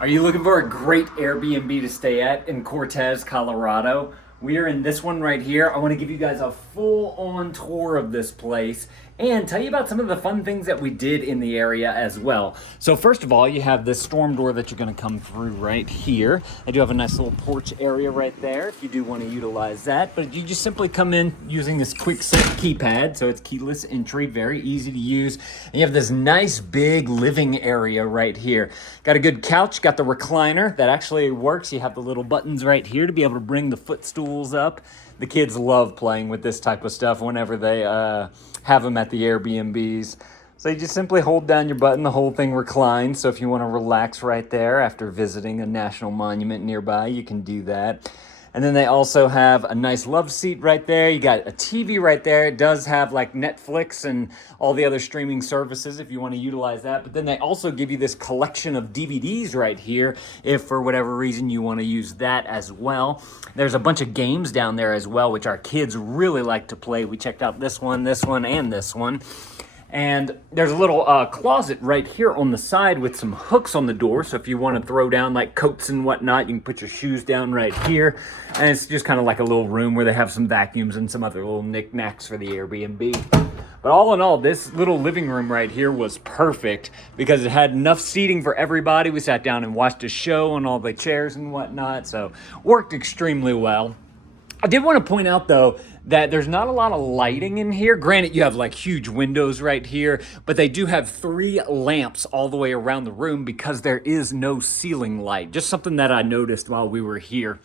Are you looking for a great Airbnb to stay at in Cortez, Colorado? We are in this one right here. I want to give you guys a full-on tour of this place and tell you about some of the fun things that we did in the area as well. So first of all, you have this storm door that you're going to come through right here. I do have a nice little porch area right there if you do want to utilize that. But you just simply come in using this quick set keypad. So it's keyless entry, very easy to use. And you have this nice big living area right here. Got a good couch, got the recliner that actually works. You have the little buttons right here to be able to bring the footstools up. The kids love playing with this type of stuff whenever they have them at the Airbnbs. So you just simply hold down your button, the whole thing reclines. So if you want to relax right there after visiting a national monument nearby, you can do that. And then they also have a nice love seat right there. You got a TV right there. It does have like Netflix and all the other streaming services if you want to utilize that. But then they also give you this collection of DVDs right here if for whatever reason you want to use that as well. There's a bunch of games down there as well, which our kids really like to play. We checked out this one, and this one. And there's a little closet right here on the side with some hooks on the door. So if you want to throw down like coats and whatnot, you can put your shoes down right here. And it's just kind of like a little room where they have some vacuums and some other little knickknacks for the Airbnb. But all in all, this little living room right here was perfect because it had enough seating for everybody. We sat down and watched a show on all the chairs and whatnot. So worked extremely well. I did want to point out, though, that there's not a lot of lighting in here. Granted, you have like huge windows right here, but they do have 3 lamps all the way around the room because there is no ceiling light. Just something that I noticed while we were here.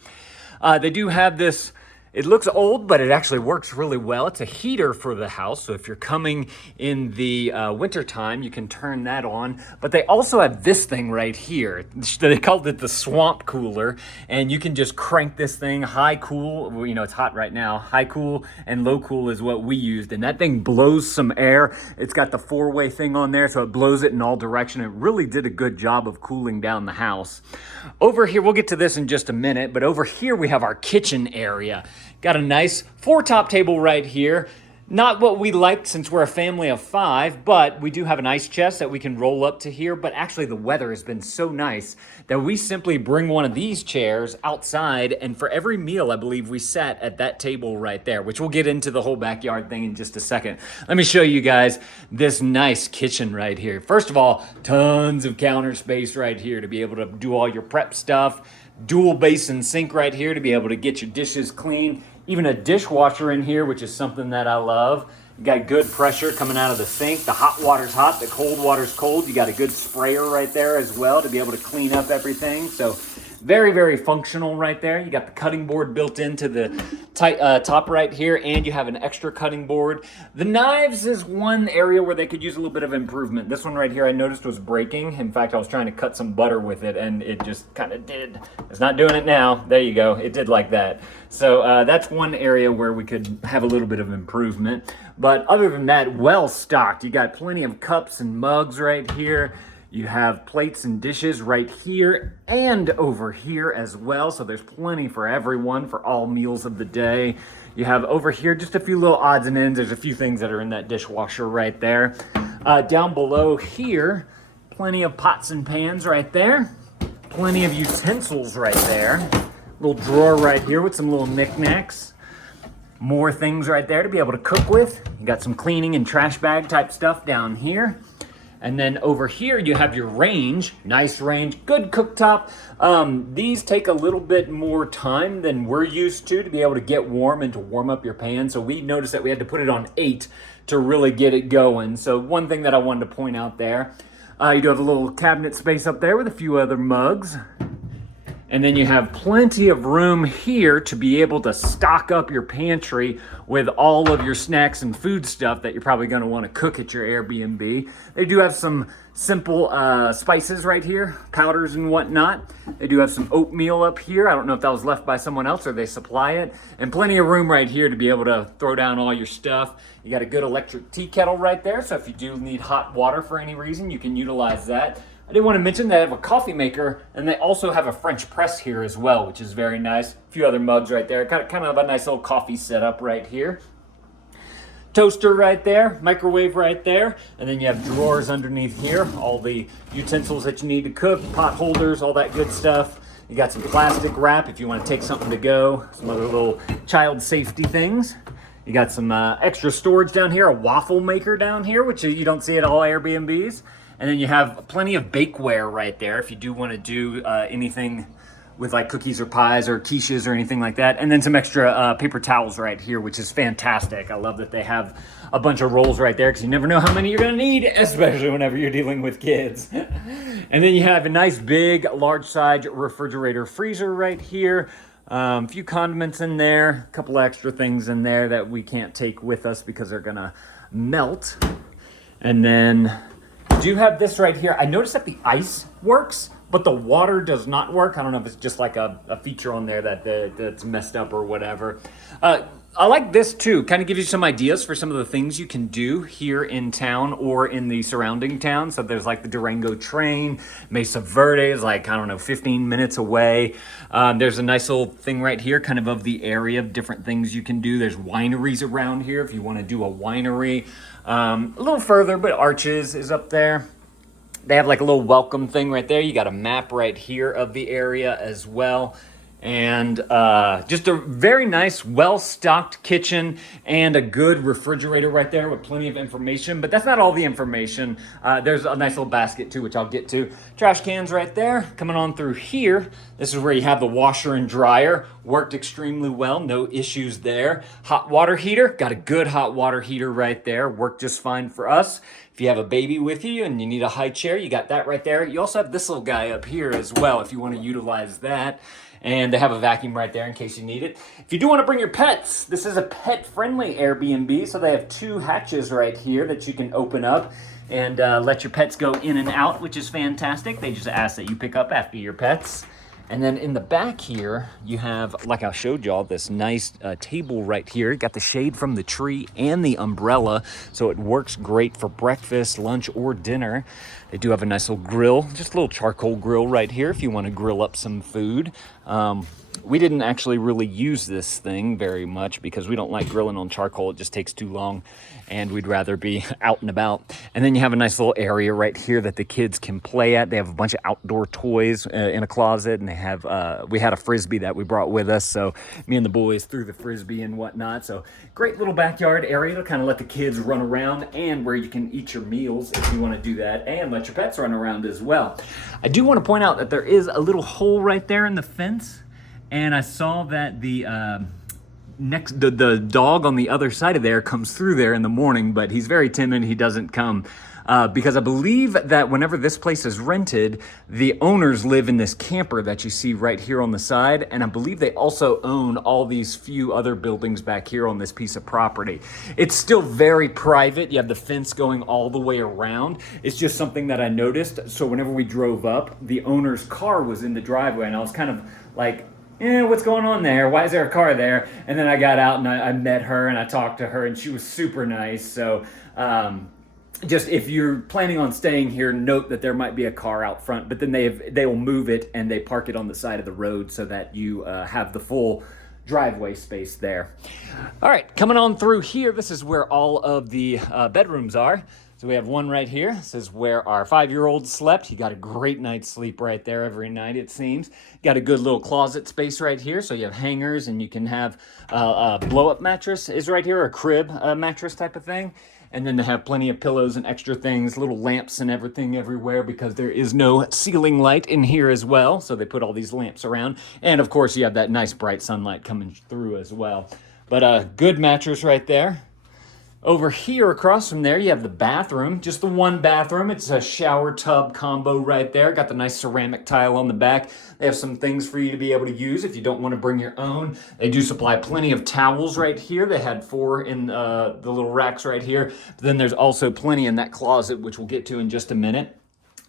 They do have this. It looks old, but it actually works really well. It's a heater for the house, so if you're coming in the winter time, you can turn that on. But they also have this thing right here. They called it the swamp cooler, and you can just crank this thing high cool. Well, you know, it's hot right now. High cool and low cool is what we used, and that thing blows some air. It's got the 4-way thing on there, so it blows it in all directions. It really did a good job of cooling down the house. Over here, we'll get to this in just a minute, but over here we have our kitchen area. Got a nice 4-top table right here. Not what we liked since we're a family of 5, but we do have an ice chest that we can roll up to here. But actually the weather has been so nice that we simply bring one of these chairs outside, and for every meal, I believe we sat at that table right there, which we'll get into the whole backyard thing in just a second. Let me show you guys this nice kitchen right here. First of all, tons of counter space right here to be able to do all your prep stuff. Dual basin sink right here to be able to get your dishes clean. Even a dishwasher in here, which is something that I love. You got good pressure coming out of the sink. The hot water's hot, the cold water's cold. You got a good sprayer right there as well to be able to clean up everything. So very, very functional right there. You got the cutting board built into the top right here, and you have an extra cutting board. The knives is one area where they could use a little bit of improvement. This one right here I noticed was breaking. In fact, I was trying to cut some butter with it, and it just kind of did. It's not doing it now. There you go. It did like that. So that's one area where we could have a little bit of improvement. But other than that, well stocked. You got plenty of cups and mugs right here. You have plates and dishes right here and over here as well. So there's plenty for everyone for all meals of the day. You have over here just a few little odds and ends. There's a few things that are in that dishwasher right there. Down below here, plenty of pots and pans right there. Plenty of utensils right there. Little drawer right here with some little knickknacks. More things right there to be able to cook with. You got some cleaning and trash bag type stuff down here. And then over here you have your range, nice range, good cooktop. These take a little bit more time than we're used to be able to get warm and to warm up your pan. So we noticed that we had to put it on 8 to really get it going. So one thing that I wanted to point out there, you do have a little cabinet space up there with a few other mugs. And then you have plenty of room here to be able to stock up your pantry with all of your snacks and food stuff that you're probably going to want to cook at your Airbnb. They do have some simple spices right here, powders and whatnot. They do have some oatmeal up here. I don't know if that was left by someone else or they supply it. And plenty of room right here to be able to throw down all your stuff. You got a good electric tea kettle right there, so if you do need hot water for any reason, you can utilize that. I did want to mention they have a coffee maker, and they also have a French press here as well, which is very nice. A few other mugs right there. Kind of a nice little coffee setup right here. toaster right there, microwave right there, and then you have drawers underneath here, all the utensils that you need to cook, pot holders, all that good stuff. You got some plastic wrap if you want to take something to go, some other little child safety things. You got some extra storage down here, a waffle maker down here, which you don't see at all Airbnbs. And then you have plenty of bakeware right there if you do want to do anything with like cookies or pies or quiches or anything like that. And then some extra paper towels right here, which is fantastic. I love that they have a bunch of rolls right there because you never know how many you're gonna need, especially whenever you're dealing with kids. And then you have a nice big, large size refrigerator freezer right here. A few condiments in there, a couple extra things in there that we can't take with us because they're gonna melt. And then you do have this right here. I noticed that the ice works, but the water does not work. I don't know if it's just like a feature on there that's messed up or whatever. I like this too. Kind of gives you some ideas for some of the things you can do here in town or in the surrounding town. So there's like the Durango train, Mesa Verde is like, I don't know, 15 minutes away. There's a nice little thing right here, kind of the area of different things you can do. There's wineries around here if you want to do a winery. A little further, but Arches is up there. They have like a little welcome thing right there. You got a map right here of the area as well. And just a very nice, well-stocked kitchen and a good refrigerator right there with plenty of information. But that's not all the information. There's a nice little basket too, which I'll get to. Trash cans right there. Coming on through here, this is where you have the washer and dryer. Worked extremely well, no issues there. Hot water heater, got a good hot water heater right there. Worked just fine for us. If you have a baby with you and you need a high chair, you got that right there. You also have this little guy up here as well if you want to utilize that. And they have a vacuum right there in case you need it. If you do want to bring your pets, this is a pet-friendly Airbnb. So they have 2 hatches right here that you can open up and let your pets go in and out, which is fantastic. They just ask that you pick up after your pets. And then in the back here, you have, like I showed y'all, this nice table right here. Got the shade from the tree and the umbrella, so it works great for breakfast, lunch, or dinner. They do have a nice little grill, just a little charcoal grill right here if you want to grill up some food. We didn't actually really use this thing very much because we don't like grilling on charcoal. It just takes too long and we'd rather be out and about. And then you have a nice little area right here that the kids can play at. They have a bunch of outdoor toys in a closet, and they have, we had a Frisbee that we brought with us. So me and the boys threw the Frisbee and whatnot. So great little backyard area to kind of let the kids run around and where you can eat your meals if you want to do that and let your pets run around as well. I do want to point out that there is a little hole right there in the fence. And I saw that the dog on the other side of there comes through there in the morning, but he's very timid. He doesn't come because I believe that whenever this place is rented, the owners live in this camper that you see right here on the side. And I believe they also own all these few other buildings back here on this piece of property. It's still very private. You have the fence going all the way around. It's just something that I noticed. So whenever we drove up, the owner's car was in the driveway, and I was kind of like, what's going on there? Why is there a car there? And then I got out and I met her and I talked to her, and she was super nice. So just if you're planning on staying here, note that there might be a car out front, but then they will move it and they park it on the side of the road so that you have the full driveway space there. All right, coming on through here, this is where all of the bedrooms are. So we have one right here. This is where our 5-year-old slept. He got a great night's sleep right there every night, it seems. Got a good little closet space right here. So you have hangers, and you can have a blow-up mattress is right here, a crib mattress type of thing. And then they have plenty of pillows and extra things, little lamps and everything everywhere because there is no ceiling light in here as well. So they put all these lamps around. And of course, you have that nice bright sunlight coming through as well. But a good mattress right there. Over here across from there, you have the bathroom, just the one bathroom. It's a shower tub combo right there. Got the nice ceramic tile on the back. They have some things for you to be able to use if you don't want to bring your own. They do supply plenty of towels right here. They had 4 in the little racks right here. But then there's also plenty in that closet, which we'll get to in just a minute.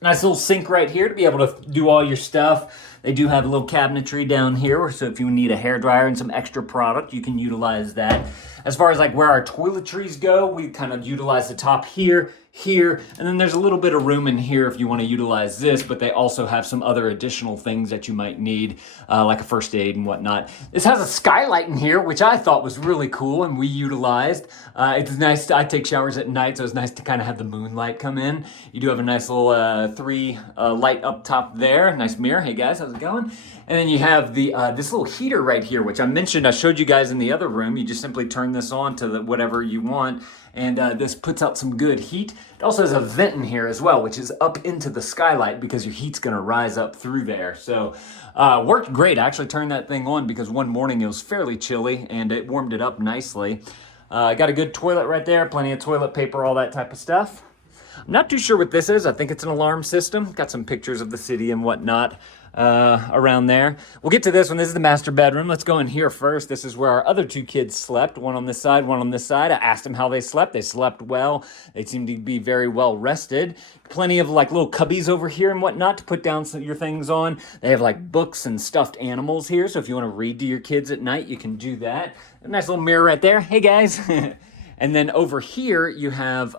Nice little sink right here to be able to do all your stuff. They do have a little cabinetry down here, so if you need a hairdryer and some extra product, you can utilize that. As far as like where our toiletries go, we kind of utilize the top here, and then there's a little bit of room in here if you want to utilize this, but they also have some other additional things that you might need, like a first aid and whatnot. This has a skylight in here, which I thought was really cool and we utilized. It's nice, I take showers at night, so it's nice to kind of have the moonlight come in. You do have a nice little 3 light up top there, nice mirror. Hey guys, how's it going? And then you have the this little heater right here, which I showed you guys in the other room. You just simply turn this on to whatever you want, and this puts out some good heat. It also has a vent in here as well, which is up into the skylight because your heat's gonna rise up through there. So worked great. I actually turned that thing on because one morning it was fairly chilly and it warmed it up nicely. Got a good toilet right there, plenty of toilet paper, all that type of stuff. I'm not too sure what this is. I think it's an alarm system. Got some pictures of the city and whatnot around there. We'll get to this one. This is the master bedroom. Let's go in here first. This is where our other 2 kids slept, one on this side, one on this side. I asked them how they slept. They slept well. They seemed to be very well rested. Plenty of like little cubbies over here and whatnot to put down your things on. They have like books and stuffed animals here, so if you want to read to your kids at night, you can do that. A nice little mirror right there. Hey guys. And then over here you have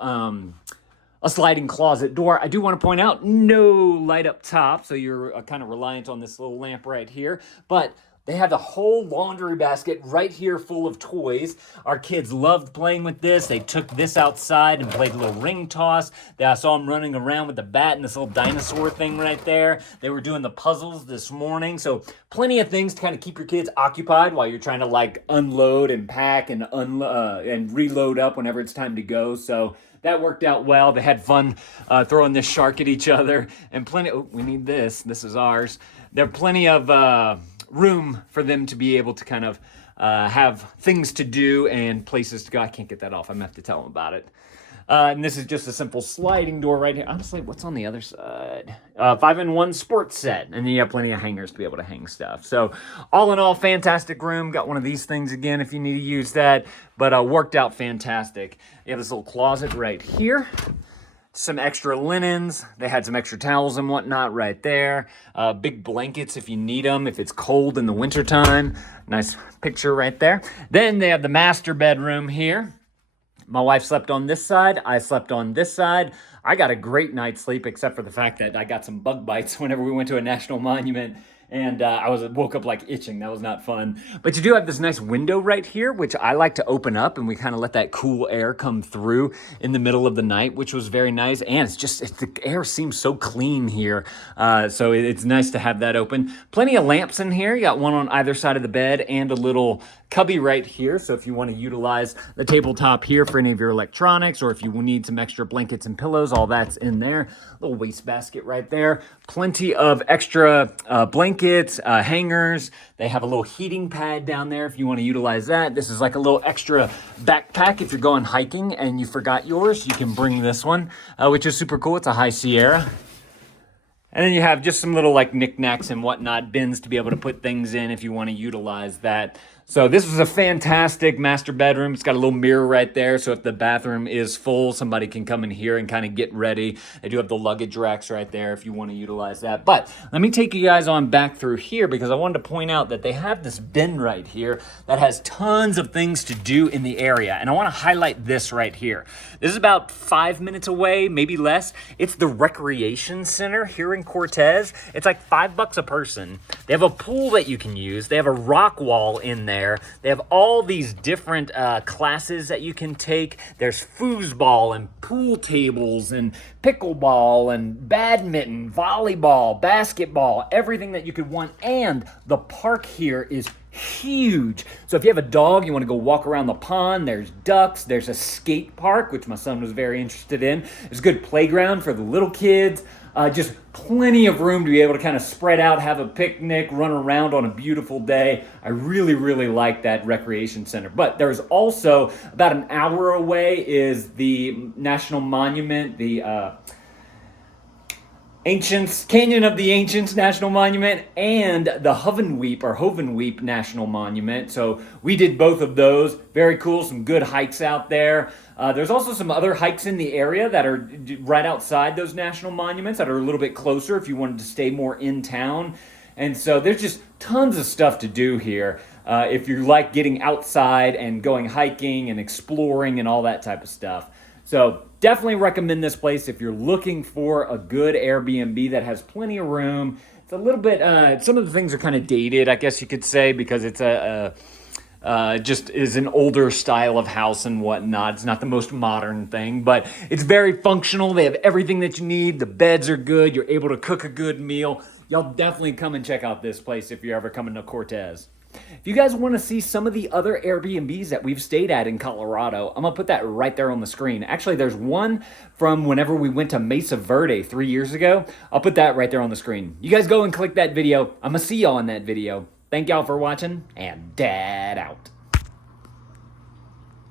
a sliding closet door. I do want to point out, no light up top, so you're kind of reliant on this little lamp right here, but they have a whole laundry basket right here full of toys. Our kids loved playing with this. They took this outside and played a little ring toss. I saw them running around with the bat and this little dinosaur thing right there. They were doing the puzzles this morning, so plenty of things to kind of keep your kids occupied while you're trying to like unload and pack and reload up whenever it's time to go. So that worked out well. They had fun throwing this shark at each other, and we need this. This is ours. There are plenty of room for them to be able to kind of have things to do and places to go. I can't get that off. I'm gonna have to tell them about it. And this is just a simple sliding door right here. Honestly, what's on the other side? 5-in-1 sports set. And then you have plenty of hangers to be able to hang stuff. So all in all, fantastic room. Got one of these things again if you need to use that. But worked out fantastic. You have this little closet right here. Some extra linens. They had some extra towels and whatnot right there. Big blankets if you need them, if it's cold in the wintertime. Nice picture right there. Then they have the master bedroom here. My wife slept on this side. I slept on this side. I got a great night's sleep, except for the fact that I got some bug bites whenever we went to a national monument. And I woke up like itching. That was not fun. But you do have this nice window right here, which I like to open up, and we kind of let that cool air come through in the middle of the night, which was very nice. And the air seems so clean here. So it's nice to have that open. Plenty of lamps in here. You got one on either side of the bed and a little cubby right here. So if you want to utilize the tabletop here for any of your electronics, or if you need some extra blankets and pillows, all that's in there. Little wastebasket right there. Plenty of extra blankets, hangers. They have a little heating pad down there if you want to utilize that. This is like a little extra backpack if you're going hiking and you forgot yours. You can bring this one, which is super cool. It's a High Sierra. And then you have just some little like knickknacks and whatnot, bins to be able to put things in if you want to utilize that. So this was a fantastic master bedroom. It's got a little mirror right there, so if the bathroom is full, somebody can come in here and kind of get ready. They do have the luggage racks right there if you want to utilize that. But let me take you guys on back through here because I wanted to point out that they have this bin right here that has tons of things to do in the area. And I want to highlight this right here. This is about 5 minutes away, maybe less. It's the Recreation Center here in Cortez. It's like $5 a person. They have a pool that you can use. They have a rock wall in there. They have all these different classes that you can take. There's foosball and pool tables and pickleball and badminton, volleyball, basketball, everything that you could want. And the park here is huge. So if you have a dog, you want to go walk around the pond, there's ducks, there's a skate park, which my son was very interested in. There's a good playground for the little kids. Just plenty of room to be able to kind of spread out, have a picnic, run around on a beautiful day. I really, really like that recreation center. But there's also, about an hour away, is the National Monument, the Ancients, Canyon of the Ancients National Monument, and the Hovenweep National Monument. So we did both of those. Very cool, some good hikes out there. There's also some other hikes in the area that are right outside those national monuments that are a little bit closer if you wanted to stay more in town. And so there's just tons of stuff to do here if you like getting outside and going hiking and exploring and all that type of stuff. So definitely recommend this place if you're looking for a good Airbnb that has plenty of room. It's a little bit, some of the things are kind of dated, I guess you could say, because it's just is an older style of house and whatnot. It's not the most modern thing, but it's very functional. They have everything that you need. The beds are good. You're able to cook a good meal. Y'all definitely come and check out this place if you're ever coming to Cortez. If you guys want to see some of the other Airbnbs that we've stayed at in Colorado, I'm going to put that right there on the screen. Actually, there's one from whenever we went to Mesa Verde 3 years ago. I'll put that right there on the screen. You guys go and click that video. I'm going to see y'all in that video. Thank y'all for watching, and Dad out.